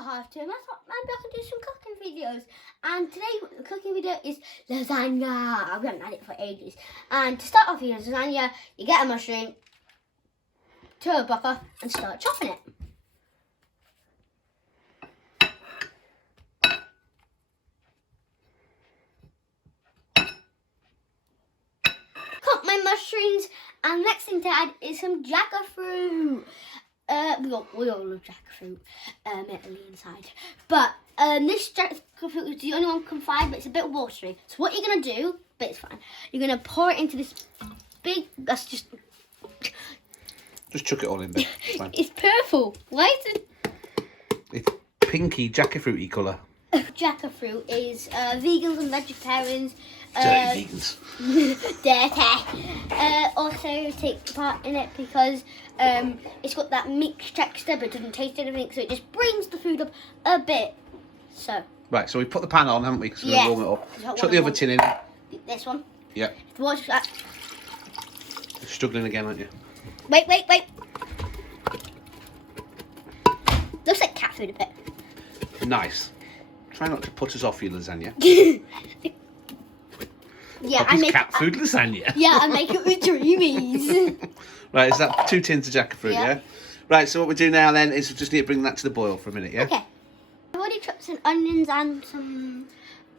a half term. I thought maybe I could do some cooking videos. And today the cooking video is lasagna. We haven't had it for ages. And to start off with lasagna, you get a mushroom, turn a butter, and start chopping it. Cut my mushrooms, and next thing to add is some jackfruit. We all love jackfruit, Italy inside. But this jackfruit is the only one we can find, but it's a bit watery. So what you're gonna do, but it's fine. You're gonna pour it into this big. That's just chuck it all in there. It's purple. Why is it? It's pinky jackfruity colour. Jackfruit is vegans and vegetarians. Dirty vegans. Dirty. Also take part in it because it's got that mixed texture but it doesn't taste anything, so it just brings the food up a bit. So right, so we put the pan on, haven't we? Because we're going to warm it up. Chuck the other tin in. This one. Yeah. Watch that. You're struggling again, aren't you? Wait. Looks like cat food a bit. Nice. Try not to put us off your lasagna. Yeah, I make cat food lasagna. Yeah, I make it with dreamies. Right, is that 2 tins of jackfruit, yeah? Right, so what we do now then is we just need to bring that to the boil for a minute, yeah? Okay. I've already chopped some onions and some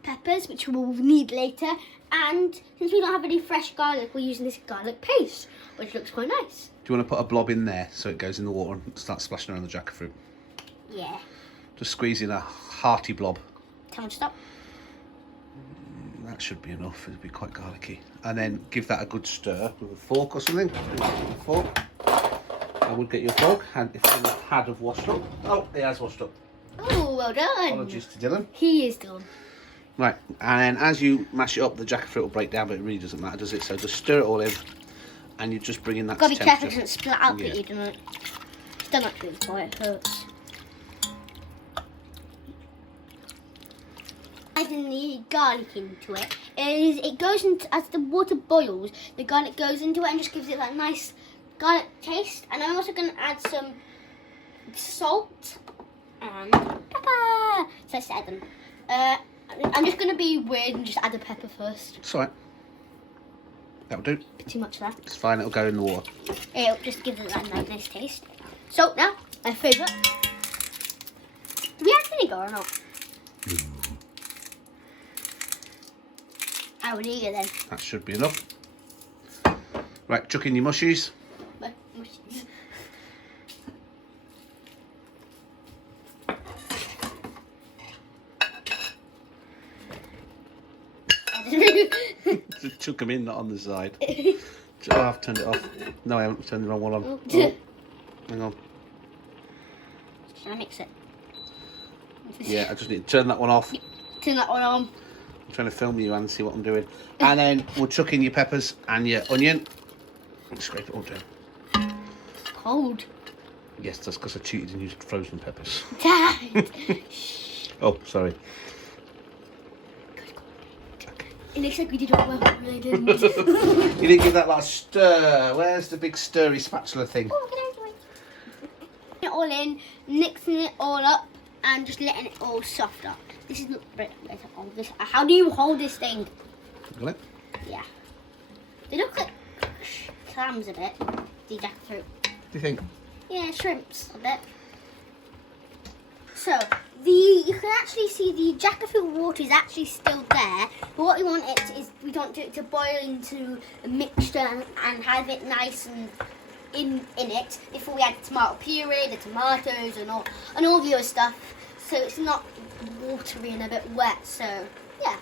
peppers, which we'll need later. And since we don't have any fresh garlic, we're using this garlic paste, which looks quite nice. Do you want to put a blob in there so it goes in the water and starts splashing around the jackfruit? Yeah. Just squeeze in a hearty blob. Tell me to stop. That should be enough. It'll be quite garlicky. And then give that a good stir with a fork or something. A fork. I would get your fork if it had have washed up. Oh, it has washed up. Oh, well done. Apologies to Dylan. He is done. Right, and then as you mash it up, the jackfruit will break down, but it really doesn't matter, does it? So just stir it all in, and you just bring in that temperature. Got to be careful it doesn't split out, but you don't know. It's done actually before it hurts. Adding the garlic into it is it goes into as the water boils. The garlic goes into it and just gives it that nice garlic taste. And I'm also going to add some salt and pepper. So let's add them. I'm just going to be weird and just add the pepper first. It's alright. That'll do. Too much of that. It's fine. It'll go in the water. It'll just give it that nice taste. So now my favourite. Do we add vinegar or not? I would eat it then. That should be enough. Right, chuck in your mushies. Mushies. Just chuck them in, not on the side. Oh, I've turned it off. No, I haven't turned the wrong one on. Oh, hang on. Should I mix it? Yeah, I just need to turn that one off. Turn that one on. I'm trying to film you and see what I'm doing. And then we'll chuck in your peppers and your onion. And scrape it all down. Cold. Yes, that's because I cheated and used frozen peppers. Dad. Oh, sorry. Okay. It looks like we did all well, really didn't. You didn't give that last stir. Where's the big stirry spatula thing? Oh, can I do it? It all in, mixing it all up, and just letting it all soft up. This is not how do you hold this thing? Got it? Yeah. They look like clams a bit. The jackfruit. Do you think? Yeah, shrimps a bit. So you can actually see the jackfruit water is actually still there. But what we want it is we don't do it to boil into a mixture and have it nice and in it before we add the tomato puree, the tomatoes, and all the other stuff. So it's not watery and a bit wet. So yeah.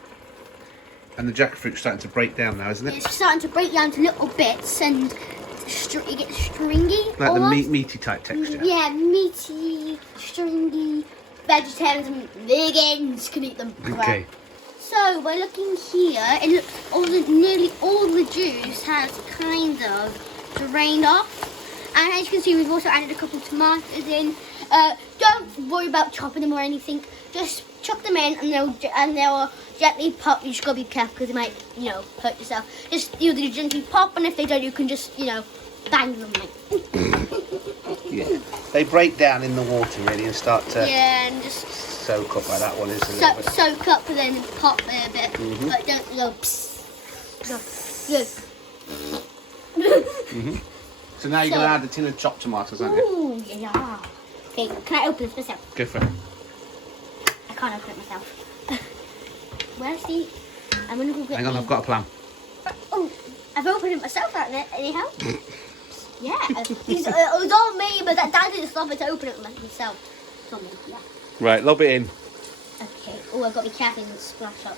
And the jackfruit's starting to break down now, isn't it? It's starting to break down to little bits and it gets stringy. Like almost. the meaty type texture. Yeah, meaty, stringy. Vegetarians and vegans can eat them. Okay. So we're looking here. It looks nearly all the juice has kind of drained off. And as you can see, we've also added a couple of tomatoes in. Don't worry about chopping them or anything. Just chuck them in, and they'll gently pop. You just gotta be careful because they might, hurt yourself. Just do gently pop, and if they don't, you can just, bang them like. Yeah. They break down in the water really and start to And just soak up like that one is a little bit. soak up and then pop there a bit, but don't go. So now you're going to add a tin of chopped tomatoes, aren't you? Ooh, yeah. Okay, can I open this myself? Go for it. I can't open it myself. Where's the? I'm gonna go get. Hang on, I've got a plan. Oh, I've opened it myself, anyhow. Yeah, it was all me, but that Dad didn't stop me to open it myself. It's all me, yeah. Right, lob it in. Okay. Oh, I've got my caffeine splash up.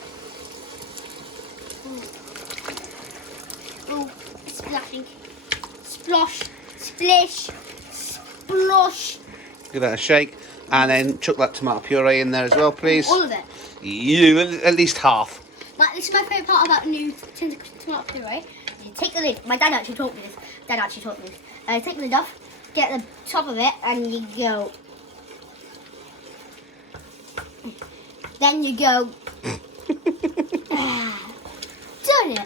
Oh, it's splashing. Splosh, splish, splosh. Give that a shake. And then chuck that tomato puree in there as well, please. All of it. You, at least half. This is my favourite part about new tins of tomato puree. You take the lid. My dad actually taught me this. Take the lid off, get the top of it, and you go. Then you go. Done it.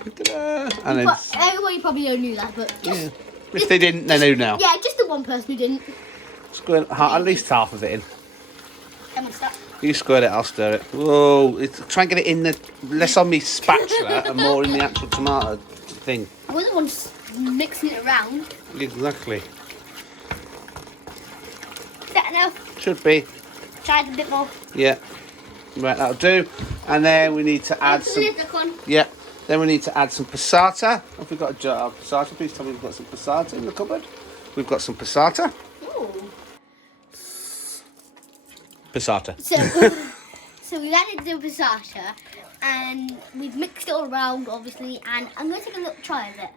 And then, Everybody probably knew that, but yeah. If they didn't, they know now. yeah, just the one person who didn't. Squirt at least half of it in. Come on, stop. You squirt it, I'll stir it. Whoa, try and get it in the less on me spatula and more in the actual tomato thing. I wasn't one just mixing it around. Exactly. Is that enough? Should be. Try it a bit more. Yeah. Right, that'll do. And then we need to add some. Yeah. Then we need to add some passata. Have we got a jar of passata? Please tell me we've got some passata in the cupboard. We've got some passata. Ooh. Passata. So we've added the passata and we've mixed it all around, obviously, and I'm going to take a little try of it.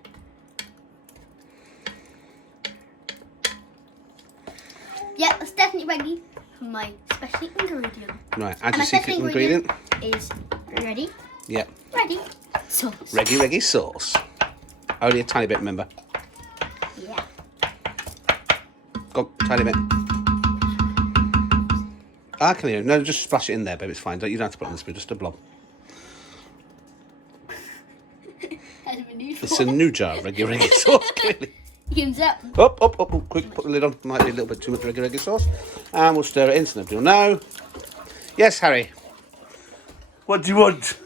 Yeah, it's definitely ready for my special ingredient. Right, add your secret ingredient. Is ready. Yeah. Ready. Sauce. Reggie sauce. Only a tiny bit, remember. Yeah. Go, tiny bit. I can hear it. No, just splash it in there, babe. It's fine. You don't have to put it on the spoon, just a blob. It's a new jar of Reggie sauce, clearly. Up. Quick, put the lid on. Might be a little bit too much Reggie sauce. And we'll stir it in so nobody will know. Yes, Harry. What do you want?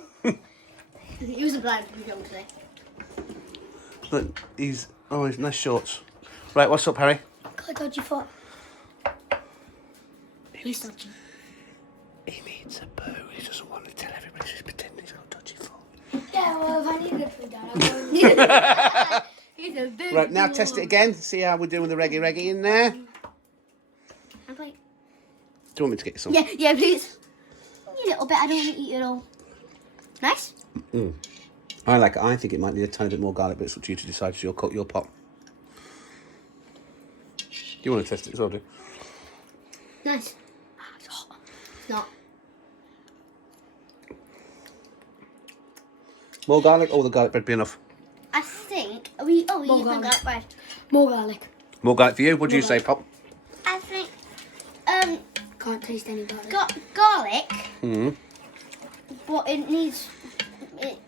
He was a blind video today. Look, he's nice shorts. Right, what's up, Harry? God, dodgy foot. He's dodgy. He needs a boo. He doesn't want to tell everybody, so he's pretending he's got a dodgy foot. Yeah, well, if I need it for that, He's a big Right, now boy. test it again. See how we're doing with the Reggie in there. Do I'm like, you want me to get you some? yeah, please. A little bit. I don't want to eat it all. Nice. I like it. I think it might need a tiny bit more garlic, but it's up to you to decide. So you'll cut your pot. You want to test it as well, do? Nice. It's hot. It's not. More garlic, or will the garlic bread be enough? I think we use garlic bread. More garlic. More garlic for you. What do you say, Pop? I think Can't taste any garlic. Garlic. Mm-hmm. But it needs.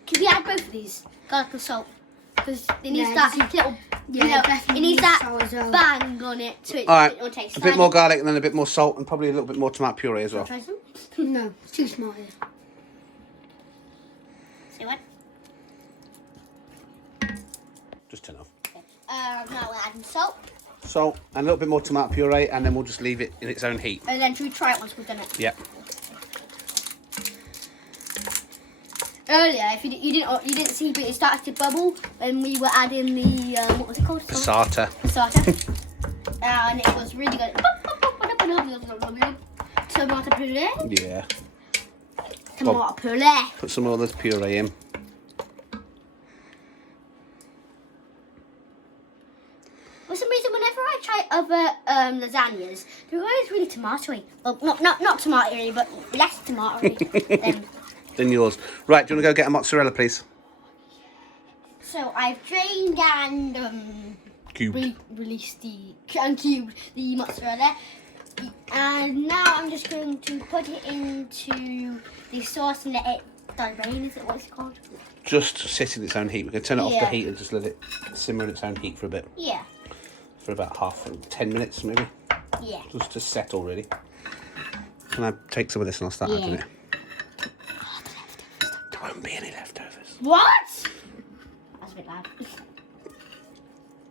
Can we add both of these? Garlic and salt. Because it needs Yeah, that it little. definitely it needs that salt as well. bang on it to it. All right. It'll taste. A bit more garlic and then a bit more salt and probably a little bit more tomato puree as well. Try some. No, it's too smart. See what? Just turn off. Now we're adding salt. Salt and a little bit more tomato puree, and then we'll just leave it in its own heat. And then should we try it once we've done it? Yep. Earlier, if you didn't see, but it started to bubble when we were adding the what was it called? Passata. Passata. And it was really good. Tomato puree. Yeah. Tomato puree. Put some more of this puree in. For some reason, whenever I try other lasagnas, they're always really tomatoey. Well, not tomatoey, but less tomatoey. Then yours. Right, do you want to go get a mozzarella, please? So I've drained and Cubed. released the mozzarella, and now I'm just going to put it into the sauce and let it drain. Is it what it's called? Just sit in its own heat. We're going to turn it off the Yeah. heat and just let it simmer in its own heat for a bit. Yeah. for about 10 minutes maybe, Yeah. just to settle really. Can I take some of this and I'll start adding it? There won't be any leftovers. What? That's a bit loud.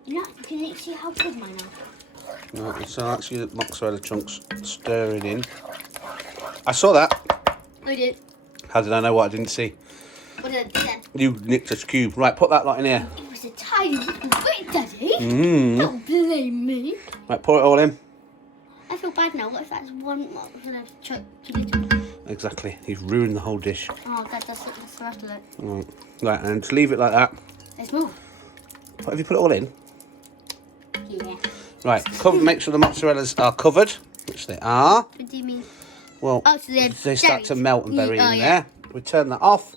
No, can you see how good mine are? No, so actually the mozzarella chunks stirring in. I saw that. I did. How did I know what I didn't see? What did I do? You nicked a cube. Right, put that lot in here. It was a tiny little bit, Daddy. Mm. Don't blame me. Right, pour it all in. I feel bad now. What if that's one mozzarella chunk? Exactly. You've ruined the whole dish. Oh, God, that's the rest of it. Right, and to leave it like that. Let's move. What, have you put it all in? Yeah. Right, make sure the mozzarellas are covered, which they are. What do you mean? Well, Oh, so they start to melt and bury in yeah. there. We turn that off,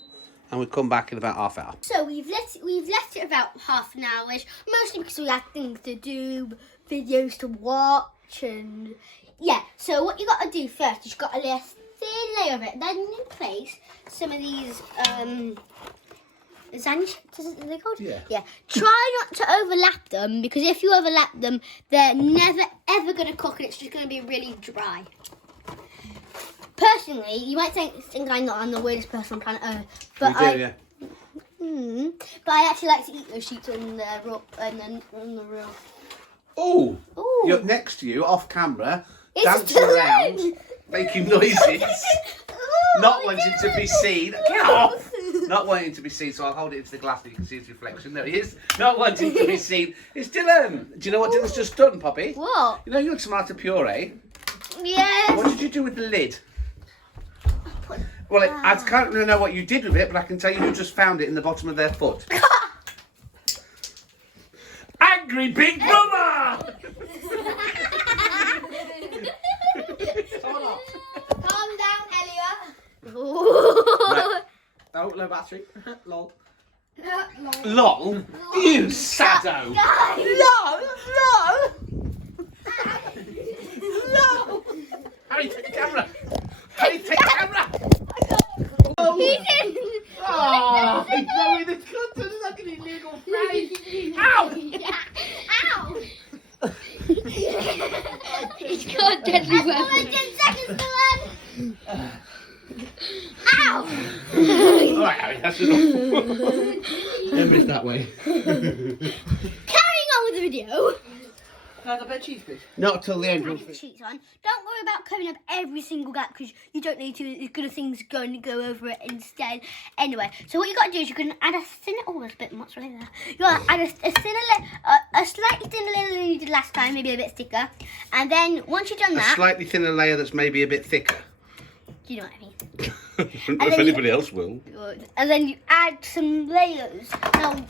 and we come back in about half hour. So we've left it about half an hour-ish, mostly because we had things to do, videos to watch, and yeah. So what you got to do first is you got to lay a thin layer of it. Then you place some of these lasagna chips, is they called? Yeah. Yeah. Try not to overlap them, because if you overlap them, they're never ever going to cook, and it's just going to be really dry. Personally, you might think I'm the weirdest person on planet Earth, but Yeah. but I actually like to eat those sheets on the raw on the real. Oh, Ooh. you're next to you, off camera, It's dancing around, too making noises, not wanting to be seen. Get off! Not wanting to be seen, so I'll hold it into the glass so you can see his reflection. There he is. Not wanting to be seen. It's Dylan. Do you know what Dylan's just done, Poppy? What? You know your tomato puree? Yes. What did you do with the lid? Well, I can't really know what you did with it, but I can tell you who just found it in the bottom of their foot. Angry Big Brother! Calm down, Elliot. Right. Oh, low battery. Lol. Lol? You sado! No. Harry, take the camera! Harry, take the camera! He didn't. Oh, he's going the cutter, look at his little face! Ow! Ow. He's got a deadly weapon. 10 seconds to run. Ow. Alright, Harry, that's enough. Don't miss that way. Carrying on with the video. Can I have a cheese, please? Not till the end. Put the cheese on. Don't worry about covering up every single gap, because you don't need to. There's good things going to go over it instead. Anyway, so what you got to do is you're going to add a thinner. Oh, there's a bit of mozzarella there. You got to add a slightly thinner layer than you did last time, maybe a bit thicker. And then once you've done A that, slightly thinner layer that's maybe a bit thicker. you know what I mean. If anybody else will. Good. And then you add some layers. Now,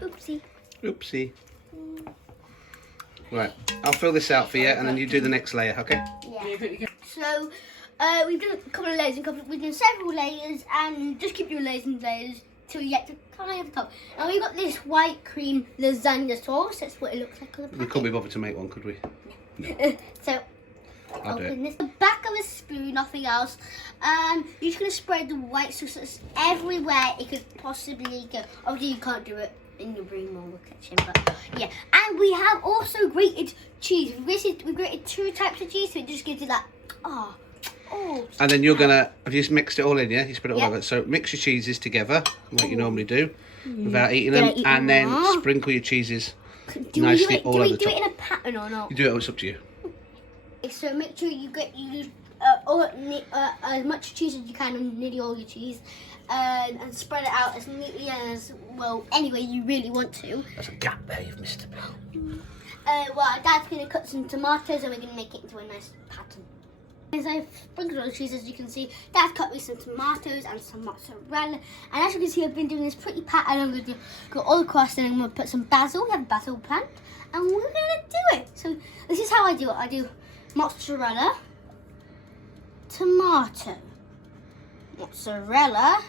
oopsie. Oopsie. Right, I'll fill this out for you, and then you do the next layer, okay? Yeah. So we've done a couple of layers and we've done several layers, and just keep doing layers and layers till you get to kind of the top. And we've got this white cream lasagna sauce. That's what it looks like on the We packet. couldn't be bothered to make one, could we? So I'll do it. open this. The back of a spoon, nothing else. You're just gonna spread the white sauce everywhere it could possibly go. Obviously, you can't do it in your room or the kitchen, but yeah. And we have also grated cheese. We grated 2 types of cheese, so it just gives you that oh. And then you're gonna, have you just mixed it all in, yeah? You spread it all Yeah. over. So mix your cheeses together, like you normally do, without eating them, Without eating and then them. sprinkle your cheeses Do nicely we all over the do it top. in a pattern or not? You do it, it's up to you. So make sure you use as much cheese as you can on nearly all your cheese, and spread it out as neatly as well. Anyway, you really want to. There's a gap there, you've missed a bit. Well, Dad's gonna cut some tomatoes, and we're gonna make it into a nice pattern. As I've sprinkled all the cheese, as you can see, Dad's cut me some tomatoes and some mozzarella. And as you can see, I've been doing this pretty pattern. I'm going to go all across, and I'm going to put some basil. We have a basil plant, and we're going to do it. So this is how I do it. I do mozzarella, tomato, mozzarella,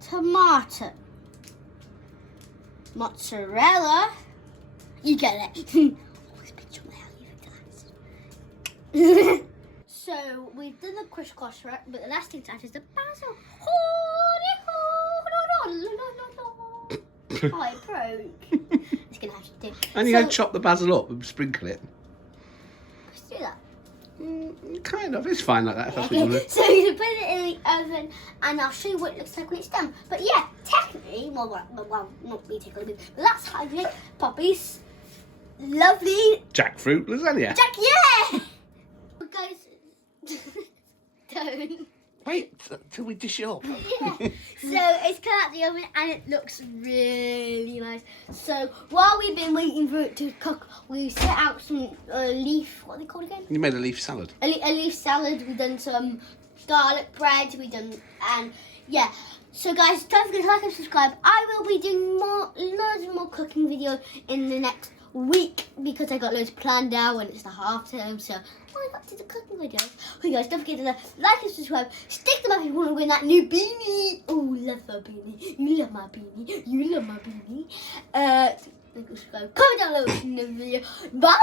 tomato, mozzarella. You get it. So we've done the crisscross, right? But the last thing to add is the basil. Oh, it broke. It's gonna have to do. And you're going to chop the basil up and sprinkle it. Let's do that. Kind of. It's fine like that if that's what you want to. So you put it in the oven, and I'll show you what it looks like when it's done. But yeah, technically, well, not me technically, but that's how you make Poppy's lovely Jackfruit lasagna. yeah. But guys, don't. Wait till we dish it up. Yeah. So it's come out the oven and it looks really nice. So while we've been waiting for it to cook, we set out some leaf. What are they called again? You made a leaf salad. A leaf salad. We've done some garlic bread. We done and yeah. So guys, don't forget to like and subscribe. I will be doing loads more cooking videos in the next week because I got loads planned out and it's the half term. So I got to the cooking videos. Okay guys, don't forget to like and subscribe. Stick them up if you want to win that new beanie. Oh, love my beanie. You love my beanie. You love my beanie. Like and subscribe. Comment down below in the video. Bye.